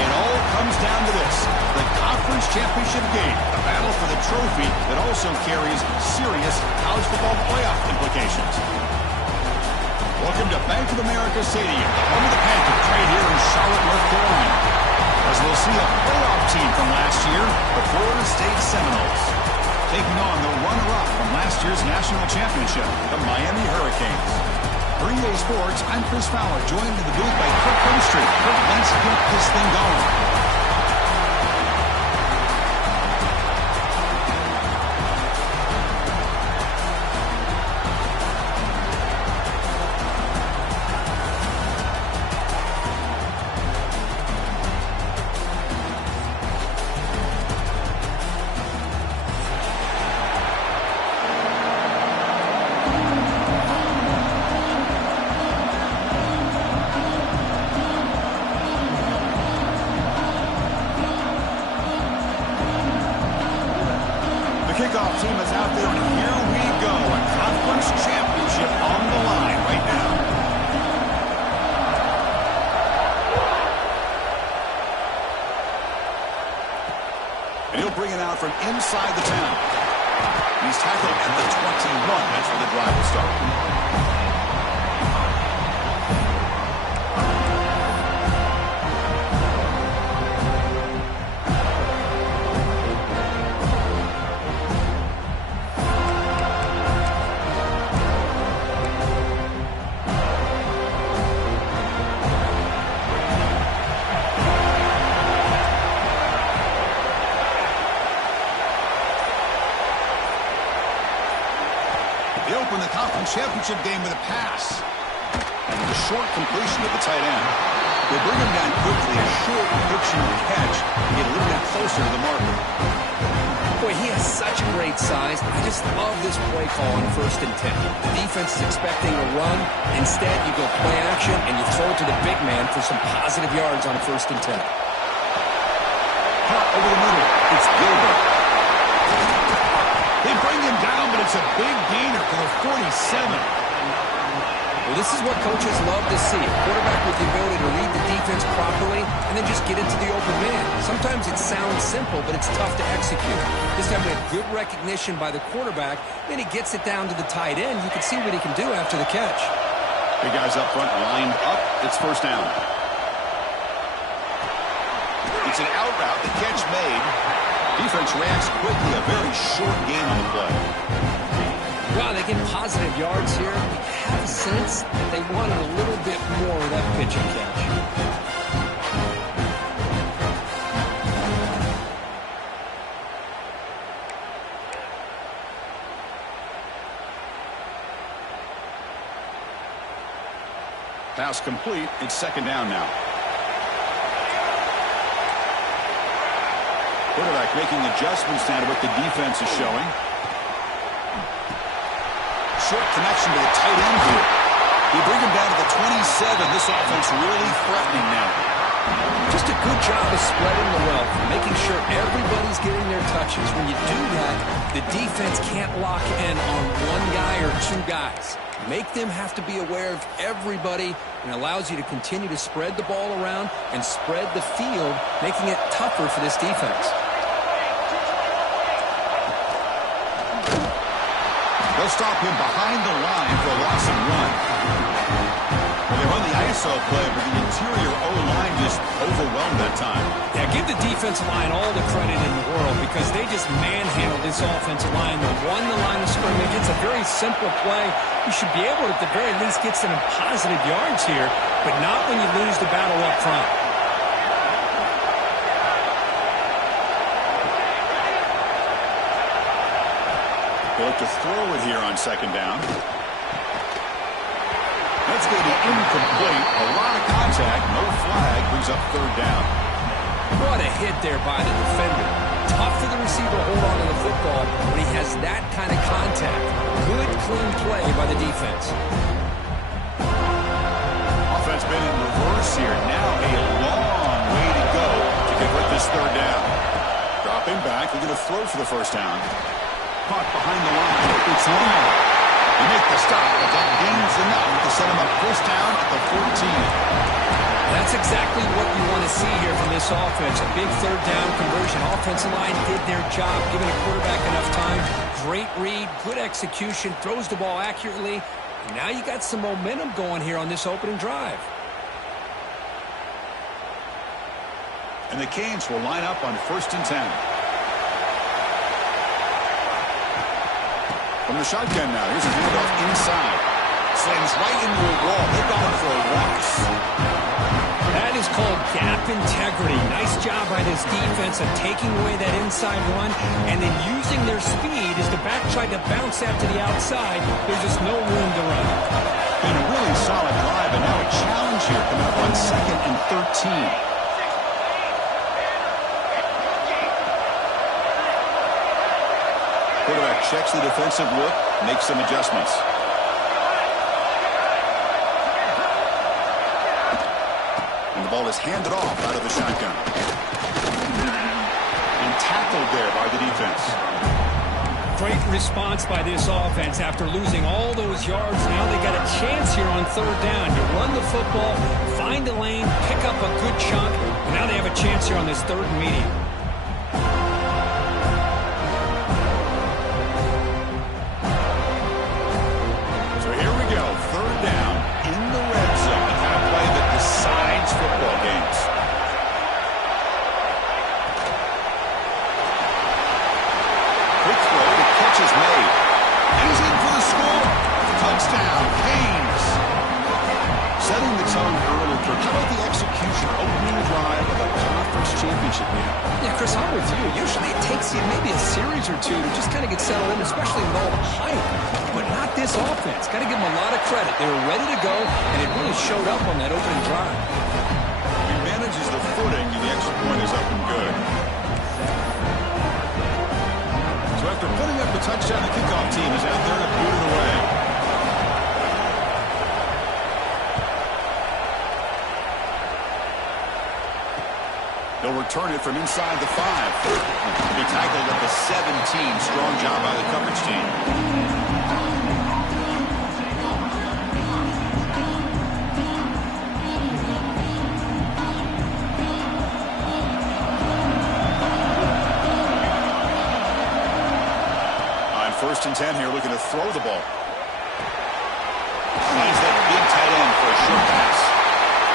it all comes down to this. The conference championship game, a battle for the trophy that also carries serious college football applications. Welcome to Bank of America Stadium, the home of the Panthers, right here in Charlotte, North Carolina. As we'll see a playoff team from last year, the Florida State Seminoles, taking on the runner-up from last year's national championship, the Miami Hurricanes. For EA Sports, I'm Chris Fowler, joined in the booth by Kirk Herbstreit. Kirk, let's get this thing going. Kickoff team is out there, and here we go. A conference championship on the line right now. And he'll bring it out from inside the 10. He's tackled at the 21. That's where the drive will start. They open the conference championship game with a pass. A short completion to the tight end. They bring him down quickly. A short fictional catch to get a little bit closer to the marker. Boy, he has such great size. I just love this play call on 1st and 10. The defense is expecting a run. Instead, you go play action, and you throw it to the big man for some positive yards on 1st and 10. Caught over the middle. It's Gilbert. They bring him down, but it's a big gainer for the 47. Well, this is what coaches love to see. A quarterback with the ability to read the defense properly and then just get into the open man. Sometimes it sounds simple, but it's tough to execute. This time we have good recognition by the quarterback. Then he gets it down to the tight end. You can see what he can do after the catch. Big guys up front lined up. It's 1st down. It's an out route. The catch made. Defense reacts quickly. A very short gain on the play. Wow, they get positive yards here. I have a sense that they wanted a little bit more of that pitch and catch. Pass complete. It's 2nd down now. Quarterback making adjustments now to what the defense is showing. Short connection to the tight end here. They bring him down to the 27. This offense really threatening now. Just a good job of spreading the wealth, making sure everybody's getting their touches. When you do that, the defense can't lock in on one guy or two guys. Make them have to be aware of everybody, and allows you to continue to spread the ball around and spread the field, making it tougher for this defense. They'll stop him behind the line for a loss and run. They run the ISO play, but the interior O-line just overwhelmed that time. Yeah, give the defensive line all the credit in the world because they just manhandled this offensive line. They won the line of scrimmage. It's a very simple play. You should be able to, at the very least, get some positive yards here, but not when you lose the battle up front. They look to throw it here on 2nd down. That's going to be incomplete. A lot of contact. No flag. Brings up 3rd down. What a hit there by the defender. Tough for the receiver to hold on to the football when he has that kind of contact. Good, clean play by the defense. Offense been in reverse here. Now a long way to go to convert this 3rd down. Dropping back. They're going to throw for the 1st down. Caught behind the line. It's Line. They make the stop, but that gains enough to set him up 1st down at the 14. That's exactly what you want to see here from this offense. A big third down conversion. Offensive line did their job, giving the quarterback enough time. Great read, good execution, throws the ball accurately. And now you got some momentum going here on this opening drive. And the Canes will line up on 1st and 10. From the shotgun now, here's a handoff inside. Slams right into a wall. They're going for a ruckus. That is called gap integrity. Nice job by this defense of taking away that inside run and then using their speed as the back tried to bounce that to the outside. There's just no room to run. Been a really solid drive, and now a challenge here coming up on 2nd and 13. Quarterback checks the defensive look, makes some adjustments. And the ball is handed off out of the shotgun. And tackled there by the defense. Great response by this offense after losing all those yards. Now they got a chance here on 3rd down. You run the football, find a lane, pick up a good chunk, and now they have a chance here on this 3rd and medium. Football games. Quick throw, the catch is made. And he's in for the score. Touchdown, Canes. Setting the tone early, Kirk. How about the execution? Opening drive of a conference championship game. Yeah, Chris, I'm with you. Usually it takes you maybe a series or two to just kind of get settled in, especially with all the hype. But not this offense. Got to give them a lot of credit. They were ready to go, and it really showed up on that opening drive. Manages the footing, and the extra point is up and good. So after putting up the touchdown, the kickoff team is out there to boot it away. They'll return it from inside the 5. They tackled at the 17. Strong job by the coverage team. First and 10 here, looking to throw the ball. Finds that big tight end for a short pass.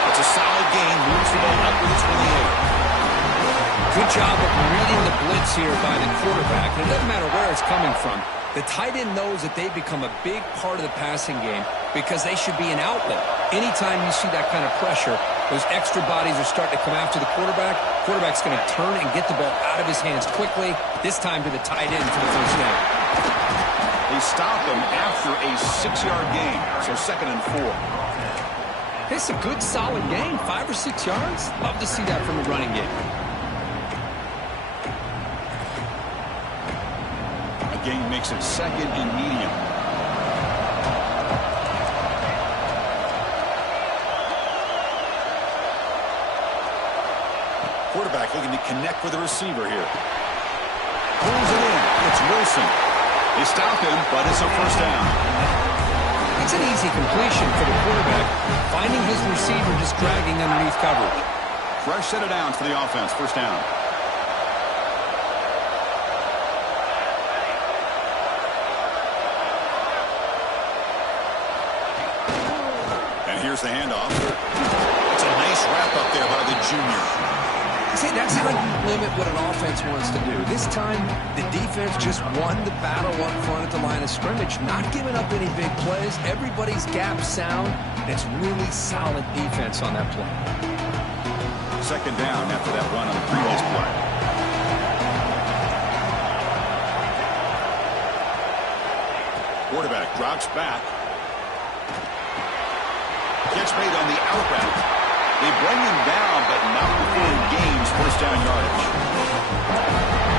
It's a solid gain, moves the ball up with the 28. Good job of reading the blitz here by the quarterback. And it doesn't matter where it's coming from. The tight end knows that they become a big part of the passing game because they should be an outlet. Anytime you see that kind of pressure, those extra bodies are starting to come after the quarterback. Quarterback's going to turn and get the ball out of his hands quickly, this time to the tight end for the first down. They stop him after a 6-yard gain, so 2nd and 4. It's a good, solid gain, 5 or 6 yards. Love to see that from a running game. A gain makes it 2nd and medium. Quarterback looking to connect with the receiver here. Pulls it in. It's Wilson. They stop him, but it's a first down. It's an easy completion for the quarterback, finding his receiver just dragging underneath coverage. Fresh set of downs for the offense. First down. And here's the handoff. It's a nice wrap up there by the junior. See, that's how you limit what an offense wants to do. This time, the defense just won the battle up front at the line of scrimmage, not giving up any big plays. Everybody's gap sound. It's really solid defense on that play. 2nd down after that run on the previous play. Quarterback drops back. Catch made on the out route. They bring him down, but not before he gains first down yardage.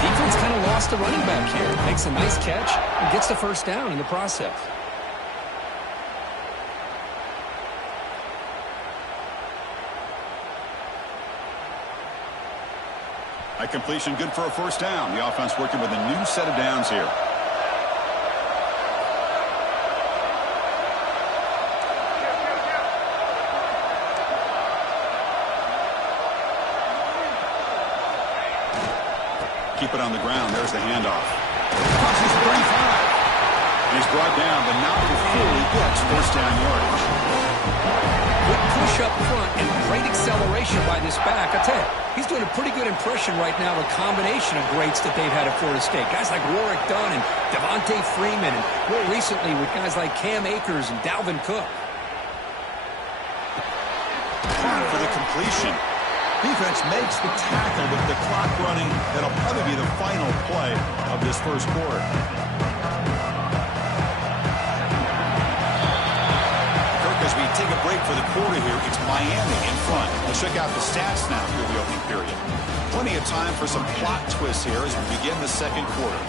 Defense kind of lost the running back here. Makes a nice catch and gets the first down in the process. That completion good for a first down. The offense working with a new set of downs here. Keep it on the ground. There's the handoff. Crosses 35. And he's brought down, but not before he gets first down yardage. Good push up front and great acceleration by this back. I tell you, he's doing a pretty good impression right now of a combination of greats that they've had at Florida State. Guys like Warwick Dunn and Devontae Freeman, and more recently with guys like Cam Akers and Dalvin Cook. For the completion. Defense makes the tackle with the clock running. That'll probably be the final play of this first quarter. As we take a break for the quarter here, it's Miami in front. Let's check out the stats now through the opening period. Plenty of time for some plot twists here as we begin the second quarter.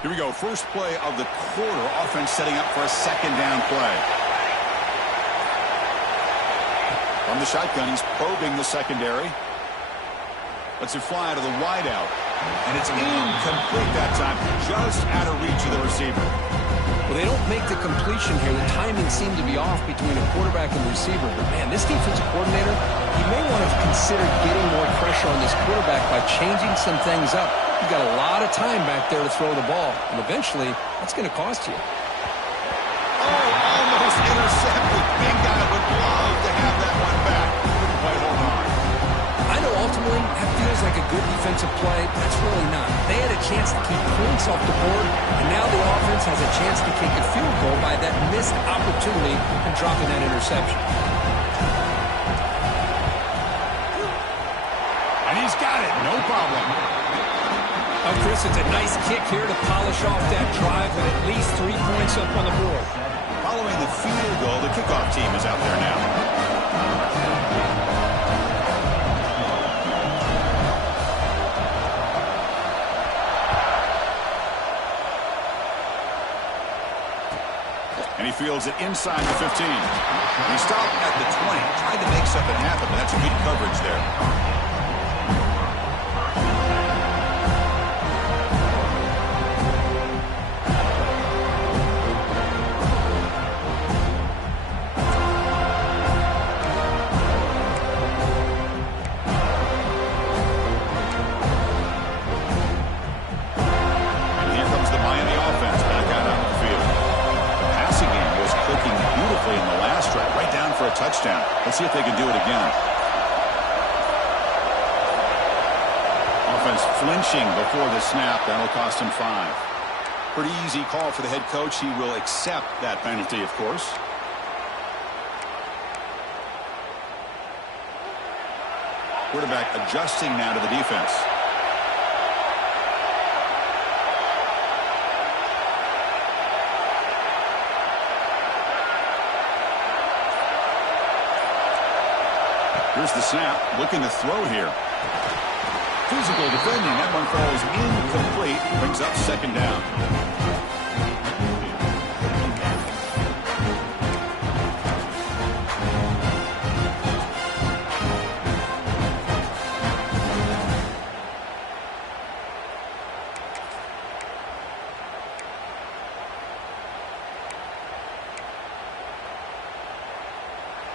Here we go. First play of the quarter. Offense setting up for a second down play. From the shotgun, he's probing the secondary. Lets it fly to the wideout. And it's incomplete that time. Just out of reach of the receiver. Well, they don't make the completion here. The timing seemed to be off between a quarterback and receiver. But, man, this defensive coordinator, he may want to consider getting more pressure on this quarterback by changing some things up. You've got a lot of time back there to throw the ball. And eventually, that's going to cost you. Oh, almost intercepted. Big guy would love to have that one back. Couldn't quite hold on. I know ultimately that feels like a good defensive play, but it's really not. They had a chance to keep points off the board, and now the offense has a chance to kick a field goal by that missed opportunity and dropping that interception. And he's got it. No problem. Oh, Chris, it's a nice kick here to polish off that drive with at least 3 points up on the board. Following the field goal, the kickoff team is out there now. And he fields it inside the 15. He stopped at the 20, tried to make something happen, but that's a good coverage there. Touchdown. Let's see if they can do it again. Offense flinching before the snap. That'll cost him 5. Pretty easy call for the head coach. He will accept that penalty, of course. Quarterback adjusting now to the defense. Here's the snap, looking to throw here. Physical defending, that one falls incomplete, brings up second down.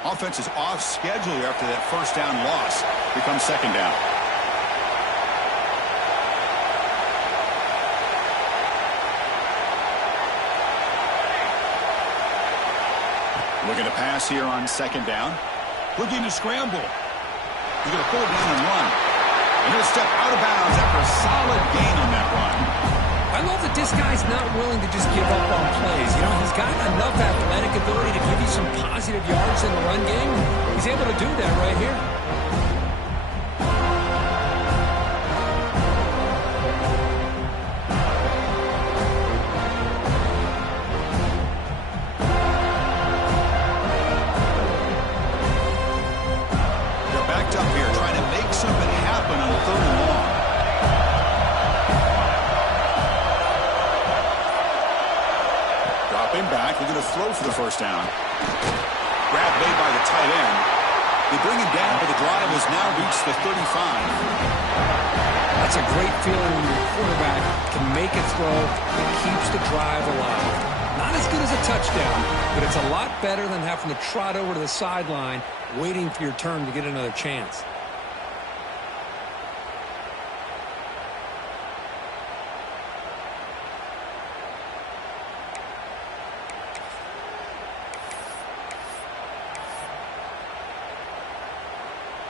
Offense is off schedule here after that first down loss. Here comes second down. Looking to pass here on second down. Looking to scramble. He's going to pull it down and run. And he'll step out of bounds after a solid gain on that run. I love that this guy's not willing to just give up on plays. You know, he's got enough athletic ability to give you some positive yards in the run game. He's able to do that right here. They're backed up here trying to make something happen on third and long. Back, looking to throw for the first down. Grab made by the tight end. They bring him down, but the drive has now reached the 35. That's a great feeling when your quarterback can make a throw that keeps the drive alive. Not as good as a touchdown, but it's a lot better than having to trot over to the sideline waiting for your turn to get another chance.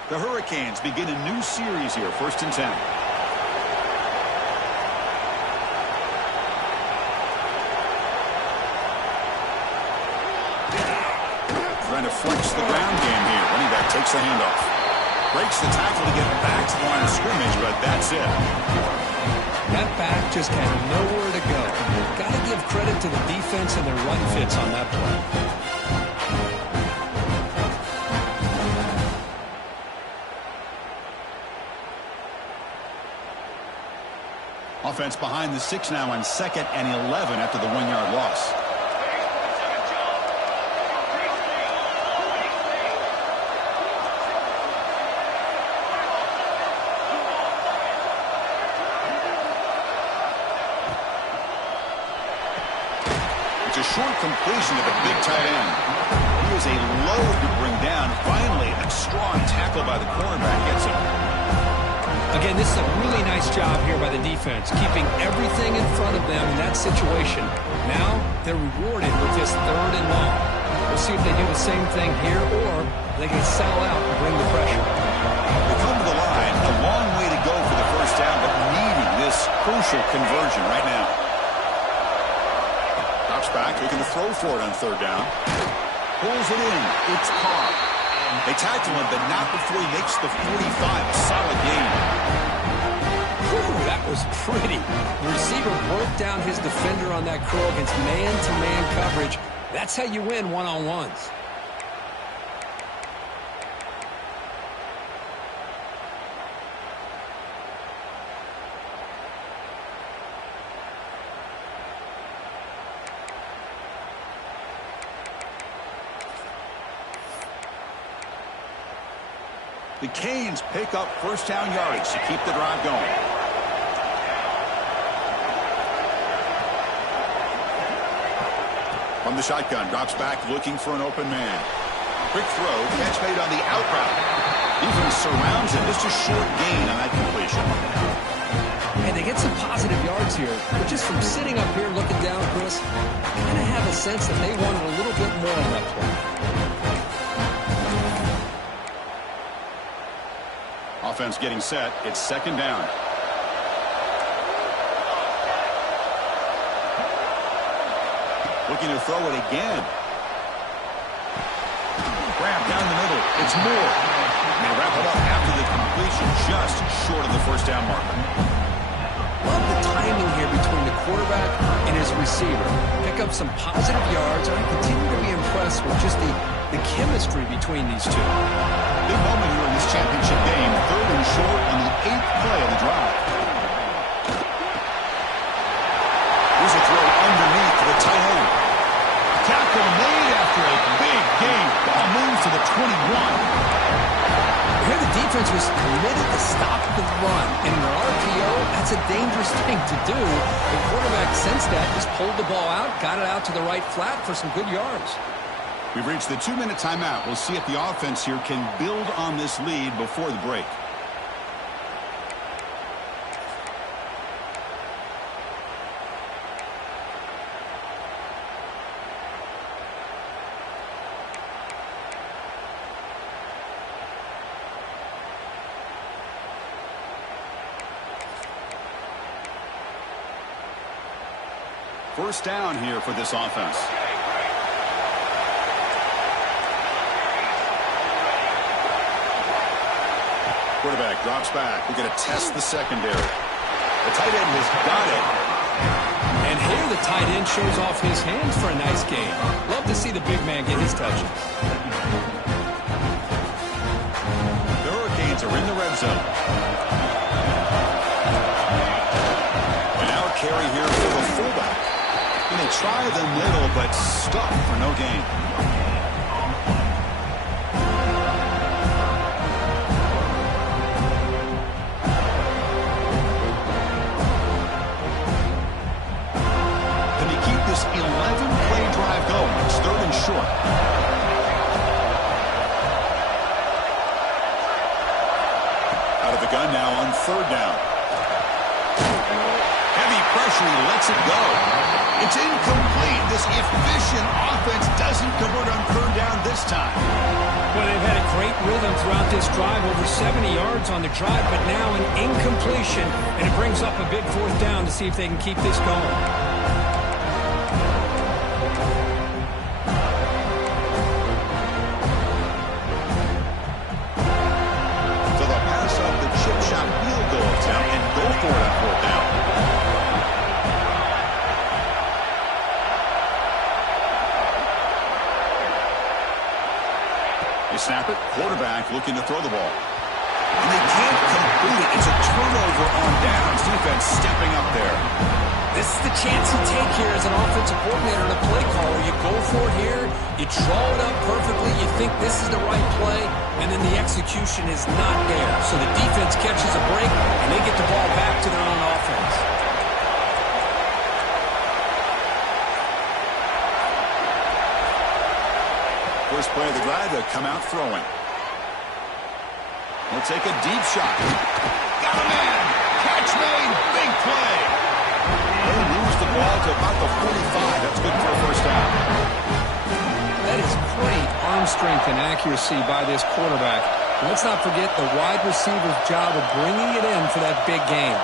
The Hurricanes begin a new series here, 1st and 10. Trying to flex the ground game here. Running back takes the handoff. Breaks the tackle to get back to the line of scrimmage, but that's it. That back just had nowhere to go. Got to give credit to the defense and their run fits on that play. Offense behind the 6 now on 2nd and 11 after the 1-yard loss. It's a short completion to the big tight end. He is a load to bring down. Finally, a strong tackle by the cornerback gets him. Again, this is a really nice job here by the defense, keeping everything in front of them in that situation. Now they're rewarded with this 3rd and long. We'll see if they do the same thing here or they can sell out and bring the pressure. They come to the line, a long way to go for the 1st down, but needing this crucial conversion right now. Drops back, looking to throw for it on 3rd down. Pulls it in. It's caught. They tackle him, but not before he makes the 45. A solid gain. Whew, that was pretty. The receiver broke down his defender on that curl against man-to-man coverage. That's how you win one-on-ones. The Canes pick up 1st down yardage to keep the drive going. From the shotgun, drops back looking for an open man. Quick throw, catch made on the out route. Defense surrounds him, just a short gain on that completion. And they get some positive yards here, but just from sitting up here looking down, Chris, I kind of have a sense that they wanted a little bit more on that play. Offense getting set. It's 2nd down. Looking to throw it again. Grab down the middle. It's Moore. And they wrap it up after the completion, just short of the 1st down marker. Love the timing here between the quarterback and his receiver. Pick up some positive yards, and I continue to be impressed with just the chemistry between these two. Big moment here in this championship game. 3rd and short on the 8th play of the drive. Here's a throw underneath to the tight end. Tackle made after a big gain. Ball moves to the 21. Here the defense was committed to stop the run. And in an RPO, that's a dangerous thing to do. The quarterback sensed that, just pulled the ball out, got it out to the right flat for some good yards. We've reached the 2-minute timeout. We'll see if the offense here can build on this lead before the break. First down here for this offense. Quarterback drops back. We're going to test the secondary. The tight end has got it. And here the tight end shows off his hands for a nice gain. Love to see the big man get his touches. The Hurricanes are in the red zone. And now a carry here for the fullback. And they try the middle, but stuck for no gain. short. Out of the gun now on third down. Heavy pressure, he lets it go. It's incomplete. This efficient offense doesn't convert on third down this time. Well, they've had a great rhythm throughout this drive, over 70 yards on the drive, but now an incompletion, and it brings up a big fourth down to see if they can keep this going. So they'll pass up the chip shot field goal attempt and go for it on fourth down. They snap it. Quarterback looking to throw the ball. And they can't complete it. It's a turnover on downs. Defense stepping up there. This is the chance you take here as an offensive coordinator and a play caller. You go for it here, you draw it up perfectly, you think this is the right play, and then the execution is not there. So the defense catches a break, and they get the ball back to their own offense. First play of the drive, they'll come out throwing. We'll take a deep shot. Got a man. Catch made. Big play. They lose the ball to about the 45. That's good for a first down. That is great arm strength and accuracy by this quarterback. And let's not forget the wide receiver's job of bringing it in for that big game.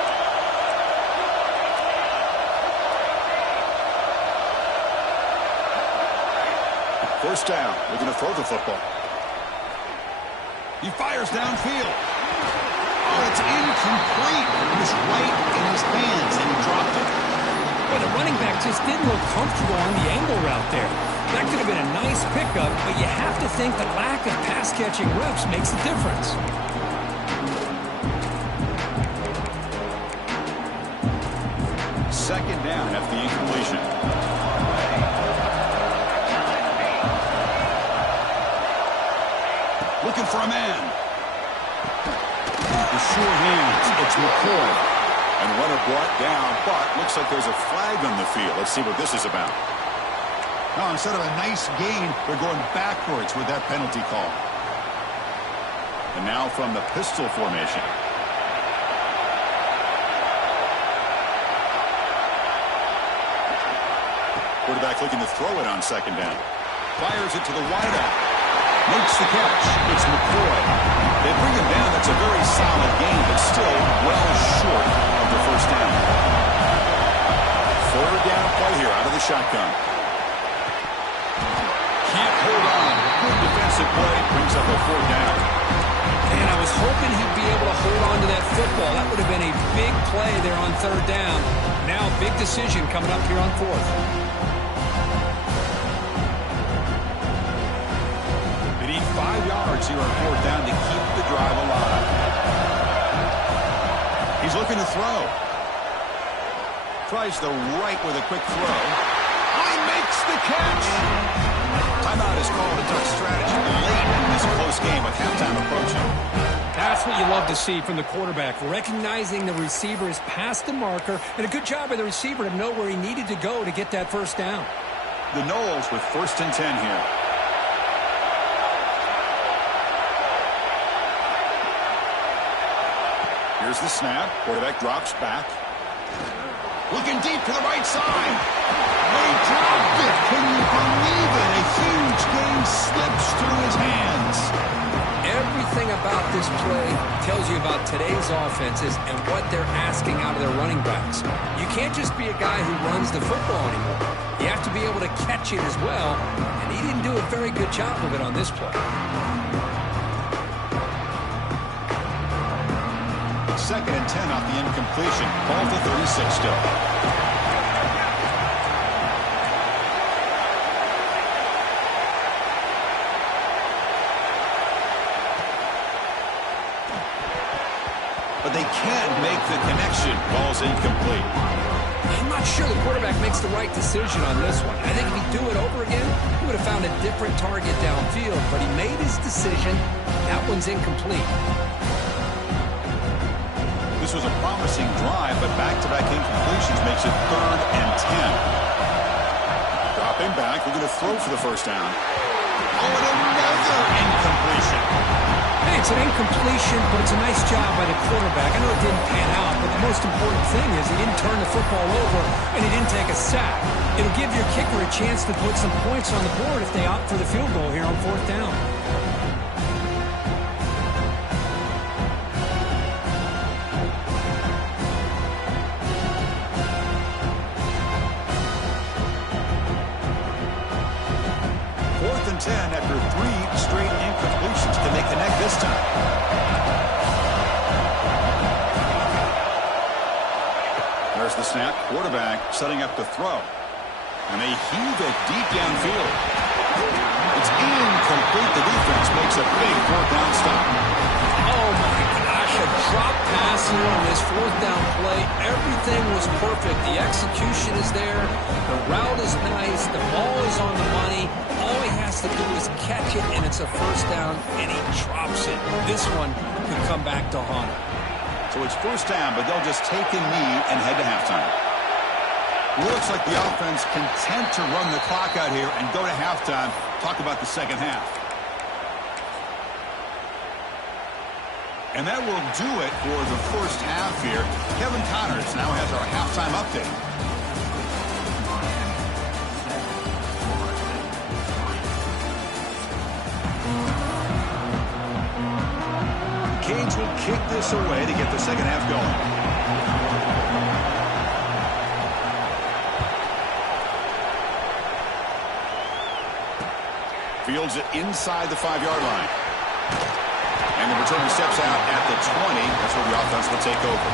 First down. We're going to throw the football. He fires downfield. Oh, it's incomplete. It was right in his hands, and he dropped it. Well, the running back just didn't look comfortable on the angle route there. That could have been a nice pickup, but you have to think the lack of pass-catching reps makes a difference. Second down after the incompletion. Looking for a man. The sure hands. It's McCoy. And runner brought down, but looks like there's a flag on the field. Let's see what this is about. Now, instead of a nice gain, they're going backwards with that penalty call. And now from the pistol formation. Quarterback looking to throw it on second down. Fires it to the wideout. Makes the catch. It's McCoy. They bring him down. That's a very solid game, but still well short of the first down. Third down play here out of the shotgun. Can't hold on. Good defensive play. Brings up a fourth down. And I was hoping he'd be able to hold on to that football. That would have been a big play there on third down. Now, big decision coming up here on fourth. They need 5 yards here on fourth down to keep the drive alive. He's looking to throw. Tries the right with a quick throw. He makes the catch. Timeout is called. A tough strategy late in this close game with halftime approaching. That's what you love to see from the quarterback, recognizing the receiver is past the marker, and a good job by the receiver to know where he needed to go to get that first down. The Knowles with 1st and 10 here. Here's the snap. Quarterback drops back. Looking deep to the right side. They dropped it. Can you believe it? A huge game slips through his hands. Everything about this play tells you about today's offenses and what they're asking out of their running backs. You can't just be a guy who runs the football anymore. You have to be able to catch it as well, and he didn't do a very good job of it on this play. 2nd and 10 off the incompletion. Ball to 36 still. But they can't make the connection. Ball's incomplete. I'm not sure the quarterback makes the right decision on this one. I think if he'd do it over again, he would have found a different target downfield, but he made his decision. That one's incomplete. This was a promising drive, but back-to-back incompletions makes it 3rd and 10. Drop Stepping back, looking to throw for the first down. Oh, and another incompletion. Hey, it's an incompletion, but it's a nice job by the quarterback. I know it didn't pan out, but the most important thing is he didn't turn the football over and he didn't take a sack. It'll give your kicker a chance to put some points on the board if they opt for the field goal here on 4th down. After 3 straight incompletions. Can they connect this time? There's the snap. Quarterback setting up to throw. And they heave it deep downfield. It's incomplete. The defense makes a big 4th down stop. Oh, my gosh. A drop pass here on this 4th down play. Everything was perfect. The execution is there. The route is nice. The ball is on the money. All he has to do is catch it, and it's a 1st down, and he drops it. This one could come back to haunt him. So it's 1st down, but they'll just take a knee and head to halftime. Looks like the offense content to run the clock out here and go to halftime. Talk about the second half. And that will do it for the first half here. Kevin Connors now has our halftime update. Canes will kick this away to get the second half going. Fields it inside the 5-yard line. And the returner steps out at the 20. That's where the offense will take over.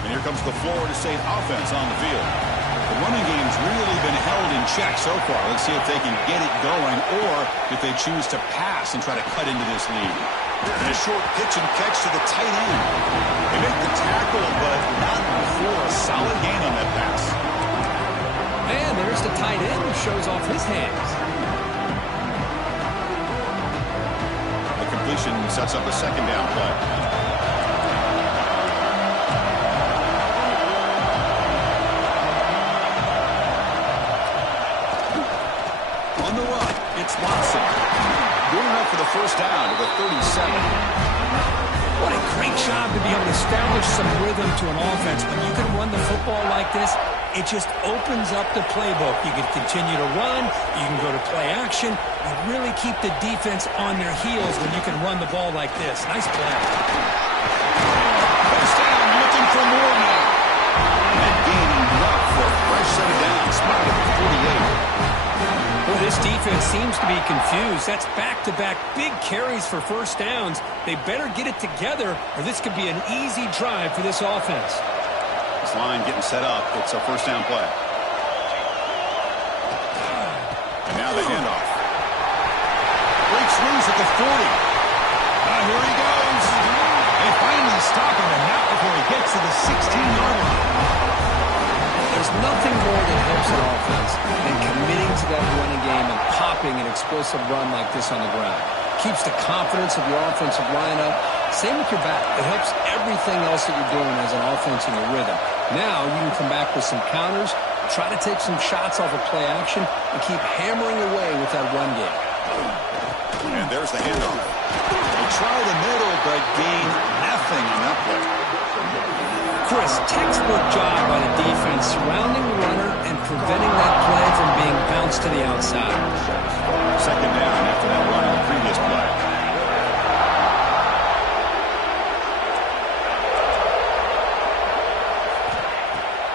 And here comes the Florida State offense on the field. The running game's really been held in check so far. Let's see if they can get it going or if they choose to pass and try to cut into this lead. And a short pitch and catch to the tight end. They make the tackle, but not before a solid gain on that pass. And there's the tight end who shows off his hands. The completion sets up a second down play. On the run, it's Watson. Good enough for the first down to the 37. What a great job to be able to establish some rhythm to an offense. When you can run the football like this, it just opens up the playbook. You can continue to run. You can go to play action. You really keep the defense on their heels when you can run the ball like this. Nice play. First down, looking for more now. And gaining rough for a fresh set of downs. Spotted at the 48. Well, this defense seems to be confused. That's back-to-back big carries for first downs. They better get it together, or this could be an easy drive for this offense. This line getting set up. It's a first down play. And now the handoff. Breaks loose at the 40. Here he goes. They finally stop him, and not before he gets to the 16-yard line. There's nothing more that helps an offense than committing to that running game and popping an explosive run like this on the ground. Keeps the confidence of your offensive lineup. Same with your back. It helps everything else that you're doing as an offense in your rhythm. Now you can come back with some counters, try to take some shots off of play action, and keep hammering away with that run game. And there's the handoff. They try the middle, but gain nothing on that play. Chris, textbook job by the defense surrounding the runner and preventing that play from being bounced to the outside. Second down after that run on the previous play.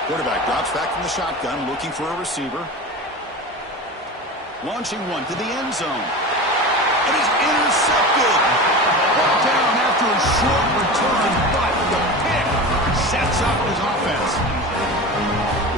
Quarterback drops back from the shotgun, looking for a receiver. Launching one to the end zone. And he's intercepted. Brought down after a short return, but the pick sets up his offense.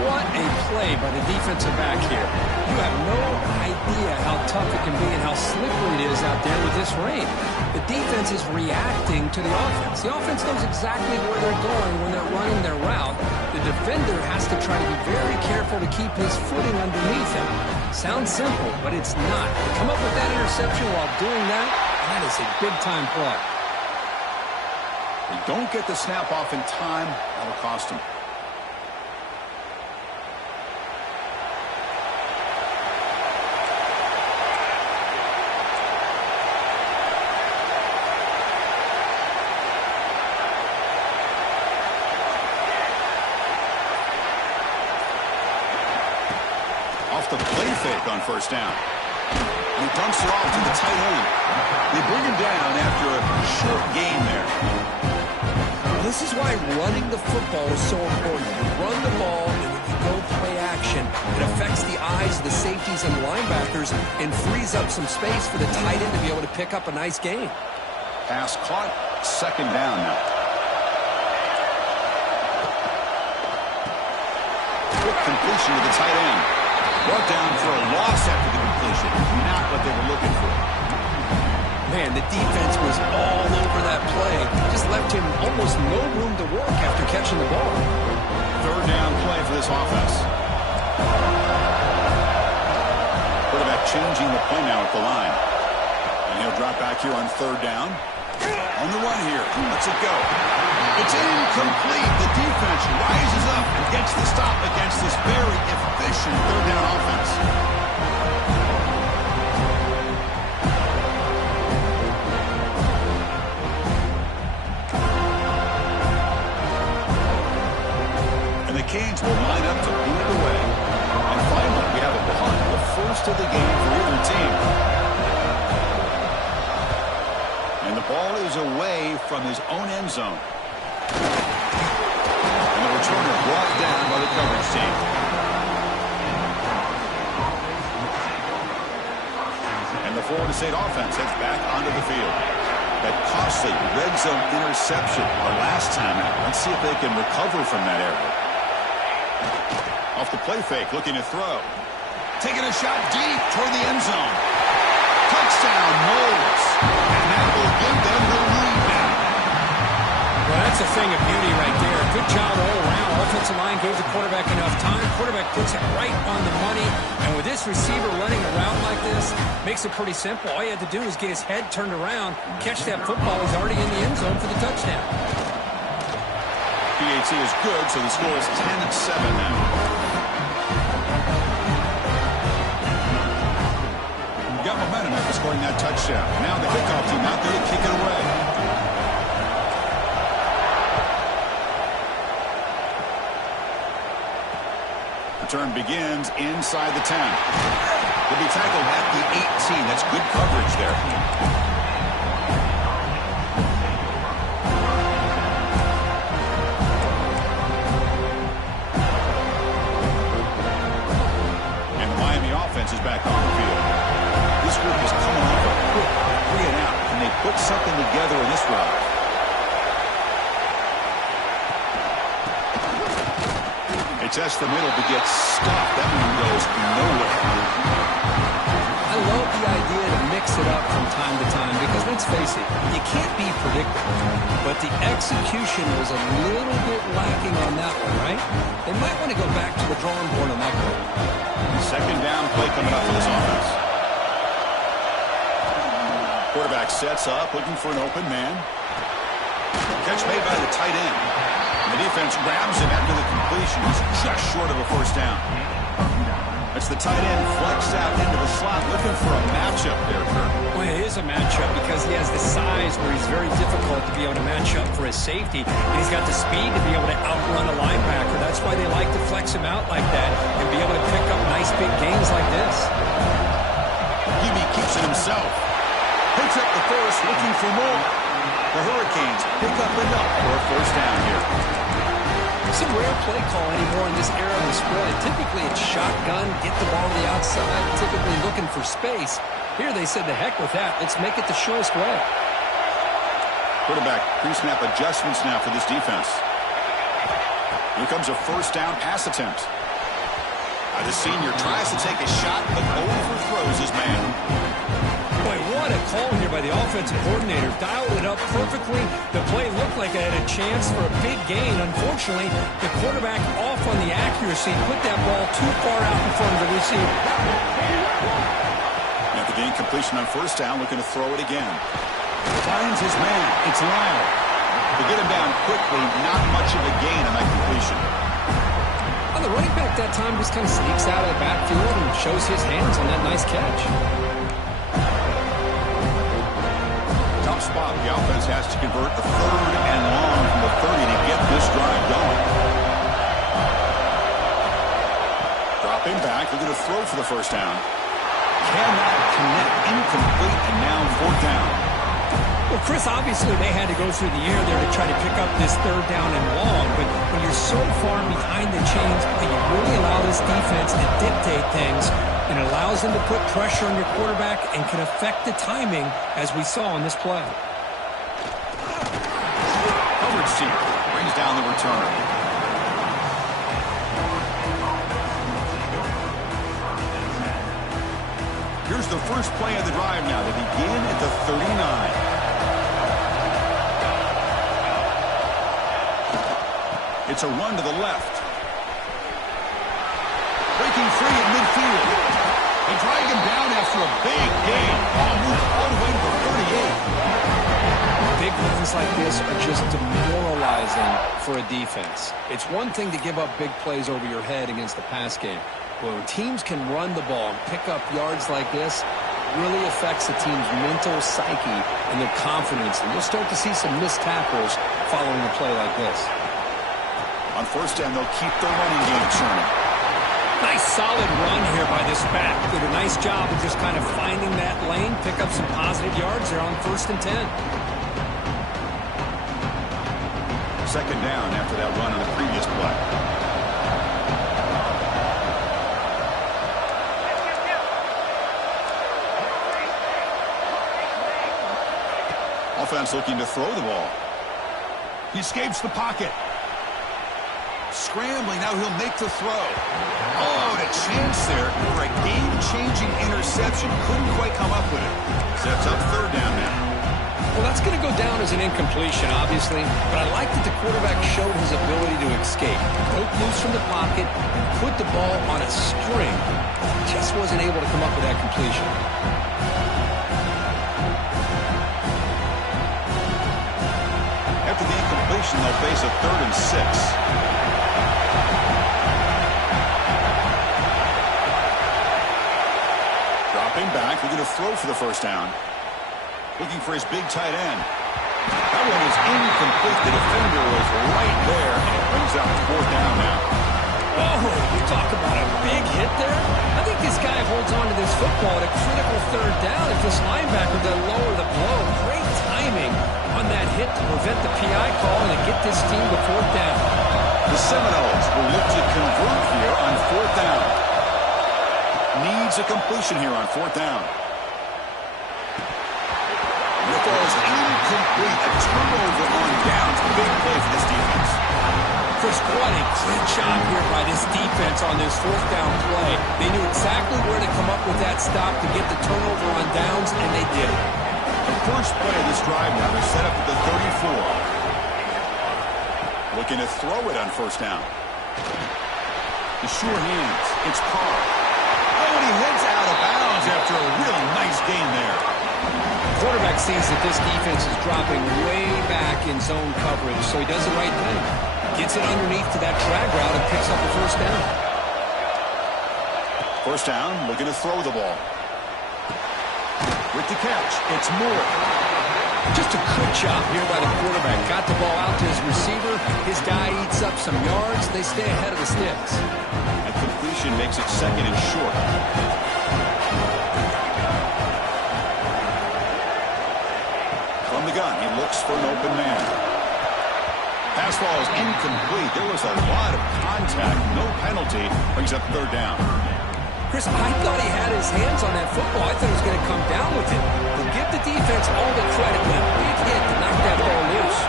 What a play by the defensive back here. You have no idea how tough it can be and how slippery it is out there with this rain. The defense is reacting to the offense. The offense knows exactly where they're going when they're running their route. The defender has to try to be very careful to keep his footing underneath him. Sounds simple, but it's not. To come up with that interception while doing that, that is a big-time play. They don't get the snap off in time. That'll cost them. Off the play fake on first down. He dumps it off to the tight end. They bring him down after a short gain there. This is why running the football is so important. You run the ball, and if you go play action, it affects the eyes of the safeties and linebackers and frees up some space for the tight end to be able to pick up a nice gain. Pass caught. Second down now. Quick completion to the tight end. Brought down for a loss after the completion. Not what they were looking for. Man, the defense was all over that play. Just left him almost no room to work after catching the ball. Third down play for this offense. Quarterback changing the play now at the line. And he'll drop back here on third down. On the run here. Let's it go. It's incomplete. The defense rises up and gets the stop against this very efficient third down offense. And the Canes will line up to boot it away. And finally, we have a punt, the first of the game for either team. And the ball is away from his own end zone. And the returner brought down by the coverage team. And the Florida State offense heads back onto the field. That costly red zone interception the last time out. Let's see if they can recover from that error. Off the play fake, looking to throw. Taking a shot deep toward the end zone. Touchdown, Knowles. And that will give them the lead now. Well, that's a thing of beauty right there. Good job all around. Offensive line gave the quarterback enough time. Quarterback puts it right on the money. And with this receiver running around like this, makes it pretty simple. All you had to do is get his head turned around, catch that football. He's already in the end zone for the touchdown. PAT is good, so the score is 10-7 now. Got momentum after scoring that touchdown. Now the kickoff team out there to kick it away. Return begins inside the 10. He'll be tackled at the 18. That's good coverage there. And the Miami offense is back on the field. This group is coming off a quick 3-and-out. Can they put something together in this drive? They test the middle, but gets stopped. That one goes nowhere. I love the idea to mix it up from time to time because, let's face it, you can't be predictable. But the execution was a little bit lacking on that one, right? They might want to go back to the drawing board on that one. Second down play coming up for this offense. Quarterback sets up, looking for an open man. Catch made by the tight end. And the defense grabs him after the completion. He's just short of a first down. That's the tight end flexed out into the slot, looking for a matchup there, Kirk. Well, it is a matchup because he has the size where he's very difficult to be able to match up for his safety. And he's got the speed to be able to outrun a linebacker. That's why they like to flex him out like that and be able to pick up nice big gains like this. Gibby keeps it himself. Picks up the first, looking for more. The Hurricanes pick up enough for a first down here. It's a rare play call anymore in this era of the spread. Typically, it's shotgun, get the ball to the outside, typically looking for space. Here they said, the heck with that. Let's make it the shortest way. Quarterback pre-snap adjustments now for this defense. Here comes a first down pass attempt. The senior tries to take a shot, but overthrows his man. Boy, what a call here by the offensive coordinator. Dialed it up perfectly. The play looked like it had a chance for a big gain. Unfortunately, the quarterback off on the accuracy, put that ball too far out in front of the receiver. After the incompletion on first down, looking to throw it again. Finds his man. It's Lyle. To get him down quickly, not much of a gain on that completion. Well, the running back that time just kind of sneaks out of the backfield and shows his hands on that nice catch. Tough spot. The offense has to convert a 3rd and long from the 30 to get this drive going. Dropping back, looking to throw for the first down. Cannot connect, incomplete, and now 4th down. Well, Chris, obviously they had to go through the air there to try to pick up this 3rd down and long, but when you're so far behind the chains, you really allow this defense to dictate things, and it allows them to put pressure on your quarterback and can affect the timing, as we saw in this play. Coverage team brings down the returner. Here's the first play of the drive now. They begin at the 39. It's a run to the left. Breaking free at midfield. They drag him down after a big gain. Ball moved all the way to the 38. Big runs like this are just demoralizing for a defense. It's one thing to give up big plays over your head against the pass game. But when teams can run the ball and pick up yards like this, it really affects the team's mental psyche and their confidence. And you'll start to see some missed tackles following a play like this. On first down, they'll keep their running game churning. Nice solid run here by this back. Did a nice job of just kind of finding that lane, pick up some positive yards there on 1st and 10. Second down after that run on the previous play. Offense looking to throw the ball. He escapes the pocket. Scrambling, now he'll make the throw. Oh, and a chance there for a game-changing interception. Couldn't quite come up with it. Sets up 3rd down now. Well, that's going to go down as an incompletion, obviously, but I like that the quarterback showed his ability to escape. Broke loose from the pocket, put the ball on a string. Just wasn't able to come up with that completion. After the incompletion, they'll face a 3rd and 6. Dropping back, looking to throw for the first down. Looking for his big tight end. That one is incomplete. The defender was right there, and it brings up 4th down now. Oh, you talk about a big hit there. I think this guy holds on to this football at a critical 3rd down if this linebacker doesn't lower the blow. Great timing on that hit to prevent the PI call and to get this team to 4th down. The Seminoles will look to convert here on 4th down. Needs a completion here on 4th down. The ball is incomplete. A turnover on downs. Big play for this defense. Chris, what a great job here by this defense on this 4th down play. They knew exactly where to come up with that stop to get the turnover on downs, and they did. The first play of this drive now, they're set up at the 34. Looking to throw it on 1st down. The sure hands. It's Carr. Oh, and he heads out of bounds after a real nice gain there. Quarterback sees that this defense is dropping way back in zone coverage, so he does the right thing. Gets it underneath to that drag route and picks up a 1st down. 1st down, looking to throw the ball. With the catch, it's Moore. Just a good job here by the quarterback. Got the ball out to his receiver. His guy eats up some yards. They stay ahead of the sticks. And completion makes it 2nd and short. From the gun, he looks for an open man. Pass ball is incomplete. There was a lot of contact. No penalty. Brings up 3rd down. Chris, I thought he had his hands on that football. I thought he was going to come down with it. But give the defense all the credit. But a big hit to knock that ball loose.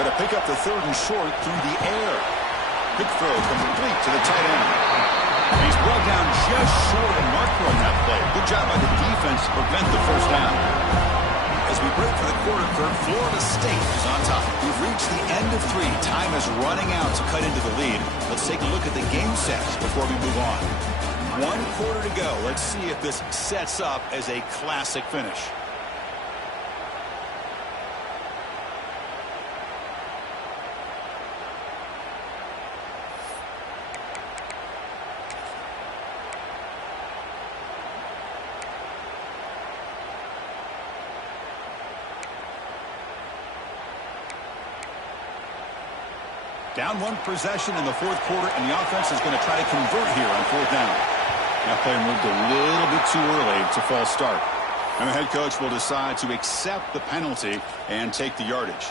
Going to pick up the 3rd and short through the air. Quick throw complete to the tight end. He's brought down just short of marker on that play. Good job by the defense to prevent the 1st down. As we break for the quarter, Florida State is on top. We've reached the end of 3. Time is running out to cut into the lead. Let's take a look at the game sets before we move on. 1 quarter to go. Let's see if this sets up as a classic finish. Down one possession in the fourth quarter, and the offense is going to try to convert here on fourth down. That play moved a little bit too early to false start. And the head coach will decide to accept the penalty and take the yardage.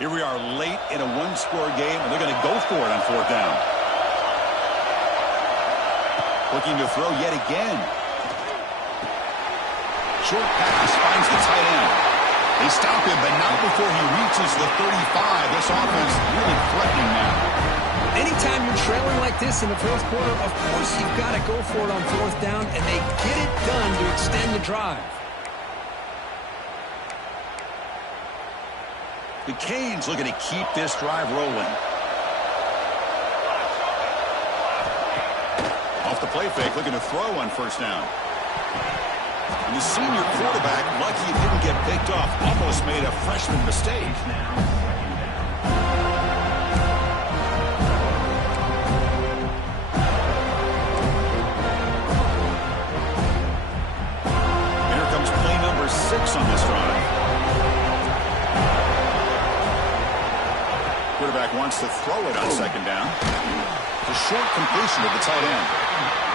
Here we are late in a one-score game, and they're going to go for it on fourth down. Looking to throw yet again. Short pass finds the tight end. They stop him, but not before he reaches the 35. This offense really threatening now. Anytime you're trailing like this in the first quarter, of course you've got to go for it on fourth down, and they get it done to extend the drive. The Canes looking to keep this drive rolling. Off the play fake, looking to throw on first down. And the senior quarterback, lucky he didn't get picked off, almost made a freshman mistake. And here comes play number 6 on this drive. Quarterback wants to throw it on second down. It's a short completion to the tight end.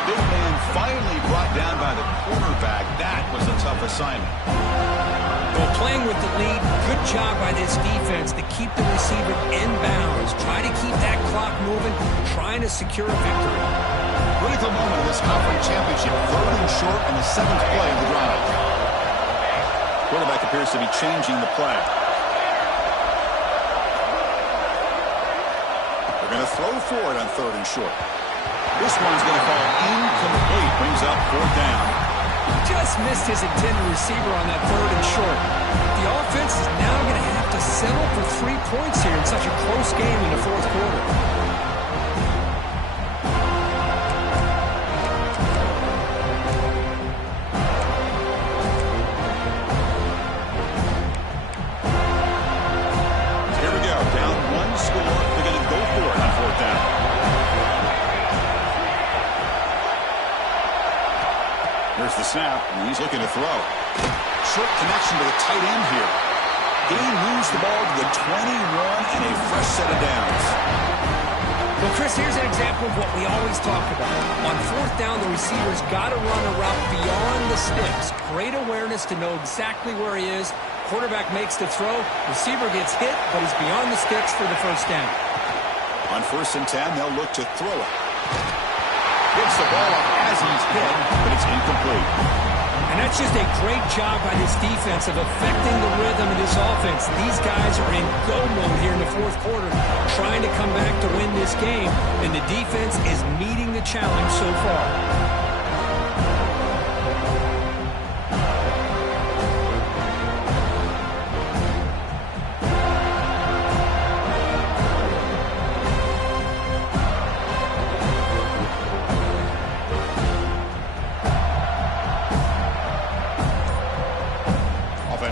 Big man finally brought down by the cornerback. That was a tough assignment. Well, playing with the lead, good job by this defense to keep the receiver in bounds. Try to keep that clock moving, trying to secure a victory. Critical moment of this conference championship. 3rd and short on the 7th play of the drive. Quarterback appears to be changing the play. They're going to throw for it on 3rd and short. This one's going to fall incomplete. Brings up 4th down. Just missed his intended receiver on that 3rd and short. The offense is now going to have to settle for 3 points here in such a close game in the fourth quarter. Here we go. Down 1 score. They're going to go for it on 4th down. Here's the snap, and he's looking to throw. Short connection to the tight end here. Gain moves the ball to the 21 and a fresh set of downs. Well, Chris, here's an example of what we always talk about. On 4th down, the receiver's got to run a route beyond the sticks. Great awareness to know exactly where he is. Quarterback makes the throw. Receiver gets hit, but he's beyond the sticks for the first down. On 1st and 10, they'll look to throw it. Gets the ball up as he's hit, but it's incomplete. And that's just a great job by this defense of affecting the rhythm of this offense. These guys are in go mode here in the fourth quarter, trying to come back to win this game, and the defense is meeting the challenge so far.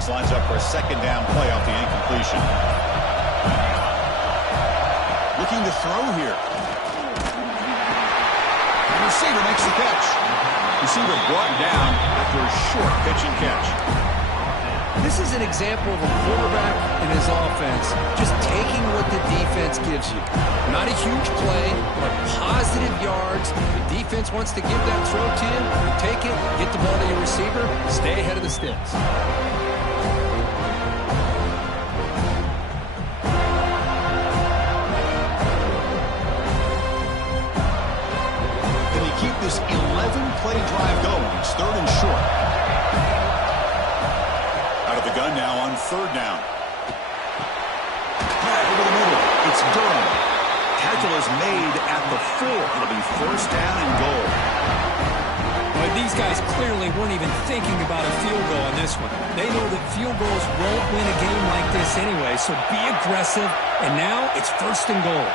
Lines up for a second down play off the incompletion. Looking to throw here. The receiver makes the catch. Receiver brought down after a short pitch and catch. This is an example of a quarterback and his offense just taking what the defense gives you. Not a huge play, but positive yards. The defense wants to give that throw to you. You take it, get the ball to your receiver, stay ahead of the sticks. Keep this 11-play drive going. It's 3rd and short. Out of the gun now on 3rd down. Right over the middle. It's Durham. Tackle is made at the 4. It'll be 1st down and goal. But these guys clearly weren't even thinking about a field goal on this one. They know that field goals won't win a game like this anyway, so be aggressive. And now it's 1st and goal.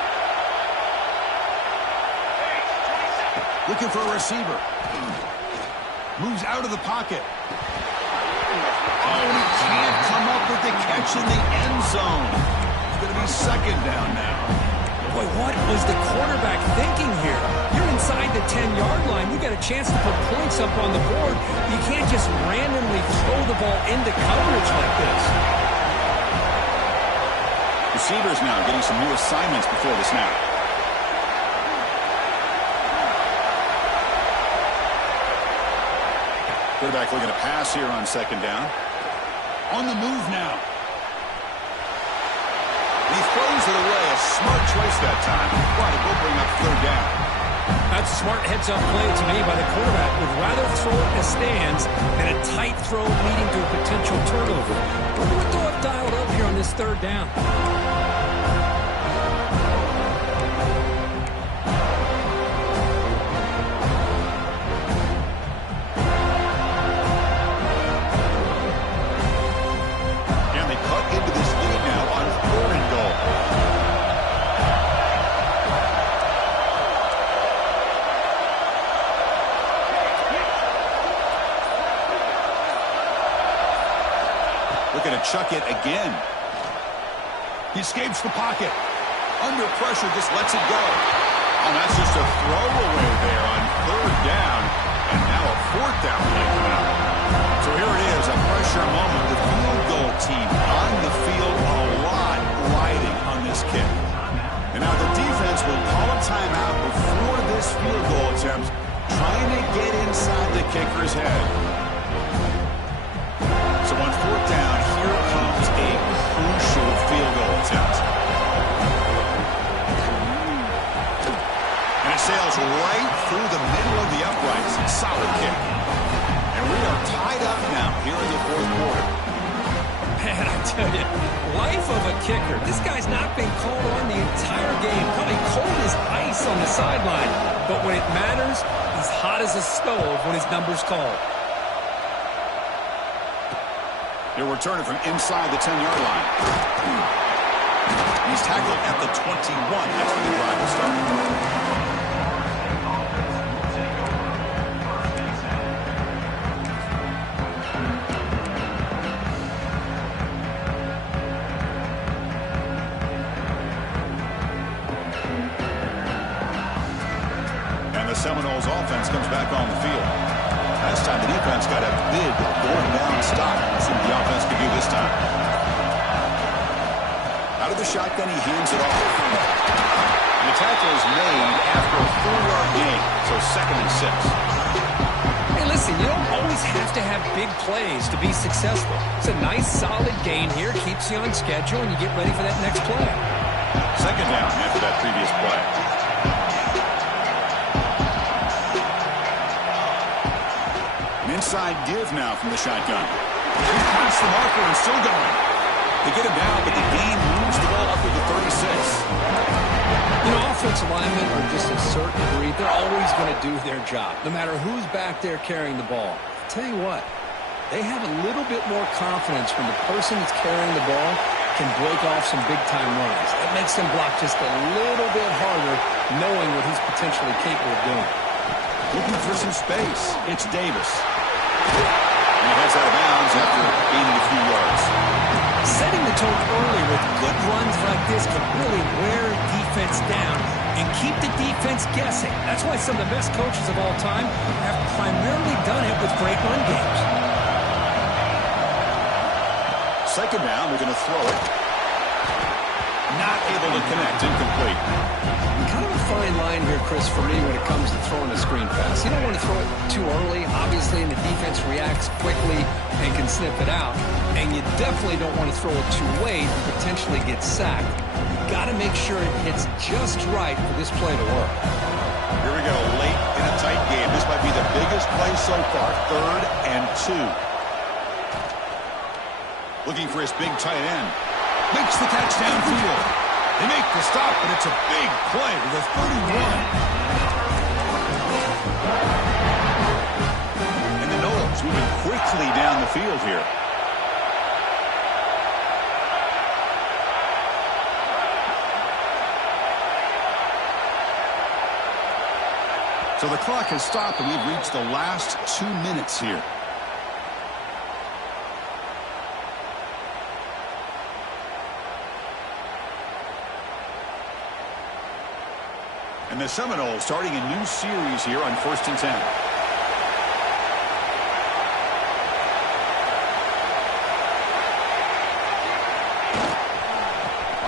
Looking for a receiver. Moves out of the pocket. Oh, he can't come up with the catch in the end zone. It's going to be 2nd down now. Boy, what was the quarterback thinking here? You're in inside the 10-yard line, you got a chance to put points up on the board. You can't just randomly throw the ball into coverage like this. Receivers now getting some new assignments before the snap. Quarterback looking to pass here on second down. On the move now. He throws it away. A smart choice that time. But it will bring up third down. That's a smart heads-up play to me by the quarterback. Would rather throw it in the stands than a tight throw leading to a potential turnover. Wonder what they'll have dialed up here on this third down. Looking to chuck it again. He escapes the pocket. Under pressure, just lets it go. Oh, that's just a throwaway there on third down. And now a fourth down play coming up. So here it is, a pressure moment. The field goal team on the field, a lot riding on this kick. And now the defense will call a timeout before this field goal attempt, trying to get inside the kicker's head. So on fourth down, here comes a crucial field goal attempt. And it sails right through the middle of the uprights. Solid kick. And we are tied up now here in the fourth quarter. Man, I tell you, life of a kicker. This guy's not been called on the entire game. Probably cold as ice on the sideline. But when it matters, he's hot as a stove when his number's called. He'll return it from inside the 10-yard line. He's tackled at the 21. That's when the drive will start. And the Seminoles offense comes back on the field. Last time the defense got a big going down stop. Let's see what the offense can do this time. Out of the shotgun, he hands it off. And the tackle is made after a 4-yard gain, so 2nd and 6. Hey, listen, you don't always have to have big plays to be successful. It's a nice, solid gain here. Keeps you on schedule, and you get ready for that next play. Second down after that previous play. Inside give now from the shotgun. He's past the marker and still going. They get him down, but the gain moves the ball up to the 36. You know, offensive linemen are just a certain breed. They're always going to do their job, no matter who's back there carrying the ball. I'll tell you what, they have a little bit more confidence when the person that's carrying the ball can break off some big-time runs. That makes them block just a little bit harder, knowing what he's potentially capable of doing. Looking for some space. It's Davis. And he heads out of bounds after gaining a few yards. Setting the tone early with good runs like this can really wear a defense down and keep the defense guessing. That's why some of the best coaches of all time have primarily done it with great run games. Second down, they're going to throw it. Not able to connect, incomplete. Kind of a fine line here, Chris, for me when it comes to throwing a screen pass. You don't want to throw it too early, obviously, and the defense reacts quickly and can snip it out. And you definitely don't want to throw it too late and potentially get sacked. You've got to make sure it hits just right for this play to work. Here we go, late in a tight game. This might be the biggest play so far, 3rd and 2. Looking for his big tight end. Makes the catch downfield. They make the stop, but it's a big play to the 31. And the Noles moving quickly down the field here. So the clock has stopped, and we've reached the last 2 minutes here. And the Seminoles starting a new series here on 1st and 10.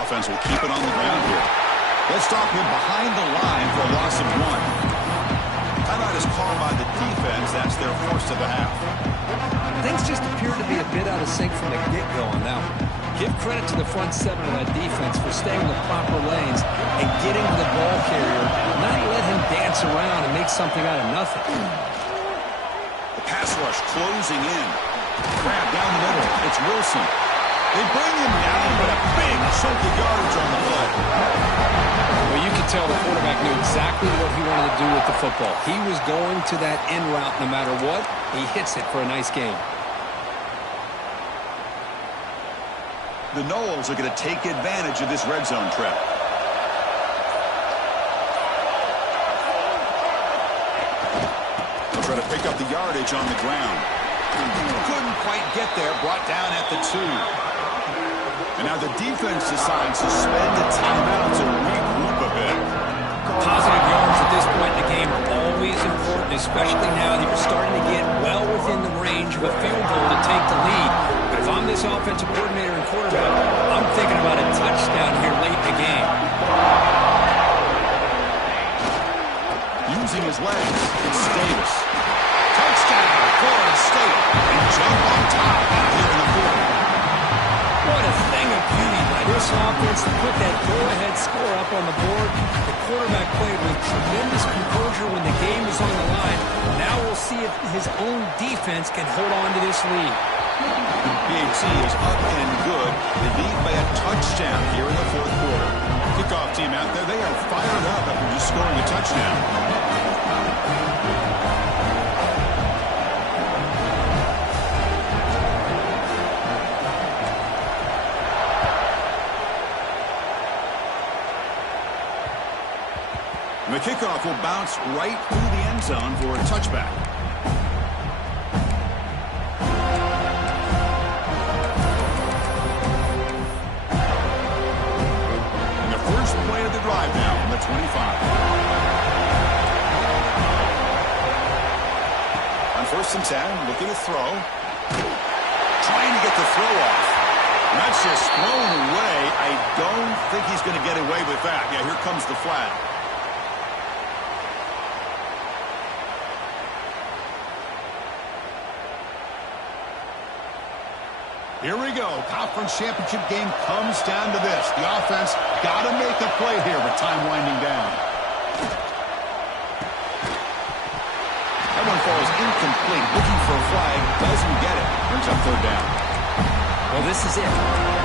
Offense will keep it on the ground here. They'll stop him behind the line for a loss of 1. Timeout is called by the defense. That's their first of the half. Things just appear to be a bit out of sync from the get-go on that one. Give credit to the front seven of that defense for staying in the proper lanes and getting to the ball carrier, not let him dance around and make something out of nothing. The pass rush closing in. Grab down the middle. It's Wilson. They bring him down, but a big chunk of yardage on the play. Well, you can tell the quarterback knew exactly what he wanted to do with the football. He was going to that in route no matter what. He hits it for a nice game. The Noles are going to take advantage of this red zone trap. They'll try to pick up the yardage on the ground. Couldn't quite get there, brought down at the 2. And now the defense decides to spend a timeout to regroup a bit. Positive yards at this point in the game are always important, especially now that you're starting to get well within the range of a field goal to take the lead. But if I'm this offensive coordinator and quarterback, I'm thinking about a touchdown here late in the game. Using his legs, it's Davis. Touchdown, Florida State. And jump on top here in the 4th. What a thing of beauty by this offense to put that go-ahead score up on the board. The quarterback played with tremendous composure when the game was on the line. Now we'll see if his own defense can hold on to this lead. PAT is up and good. They lead by a touchdown here in the 4th quarter. Kickoff team out there, they are fired up after just scoring a touchdown. The kickoff will bounce right through the end zone for a touchback. And the first play of the drive now on the 25. On 1st and 10, looking to throw. Trying to get the throw off. And that's just thrown away. I don't think he's going to get away with that. Yeah, here comes the flag. Here we go. Conference championship game comes down to this. The offense got to make a play here with time winding down. That one falls incomplete. Looking for a flag. Doesn't get it. Brings up 3rd down. Well, this is it.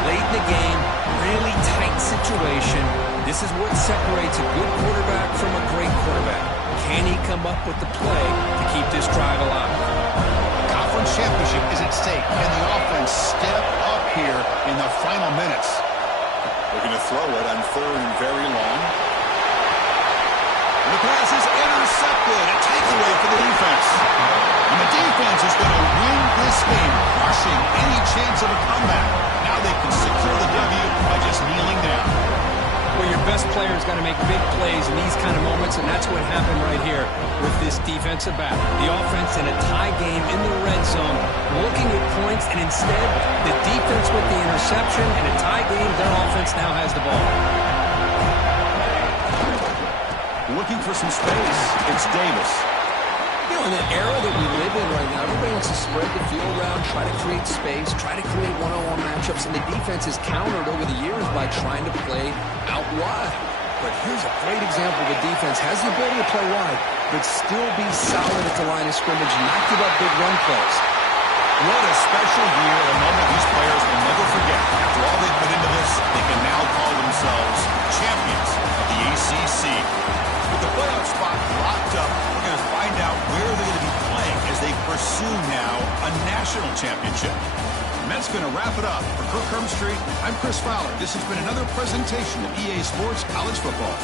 Late in the game, really tight situation. This is what separates a good quarterback from a great quarterback. Can he come up with the play to keep this drive alive? Conference championship is at stake. Can the offense step up here in the final minutes? Looking to throw it on 3rd and very long. And the pass is intercepted. A takeaway for the defense. And the defense is going to win this game, crushing any chance of a comeback. Now they can secure the W by just kneeling down. Well, your best player's got to make big plays in these kind of moments, and that's what happened right here with this defensive battle. The offense in a tie game in the red zone, looking at points, and instead, the defense with the interception. In a tie game, their offense now has the ball. Looking for some space. It's Davis. You know, in the era that we live in right now, everybody wants to spread the field around, try to create space, try to create one-on-one matchups, and the defense has countered over the years by trying to play out wide. But here's a great example of a defense has the ability to play wide, but still be solid at the line of scrimmage and not give up big run plays. What a special year, a moment these players will never forget. After all they put into this, they can now call themselves champions of the ACC. With the playoff spot locked up, we're going to find out where they're going to be playing as they pursue now a national championship. And that's going to wrap it up. For Kirk Street, I'm Chris Fowler. This has been another presentation of EA Sports College Football.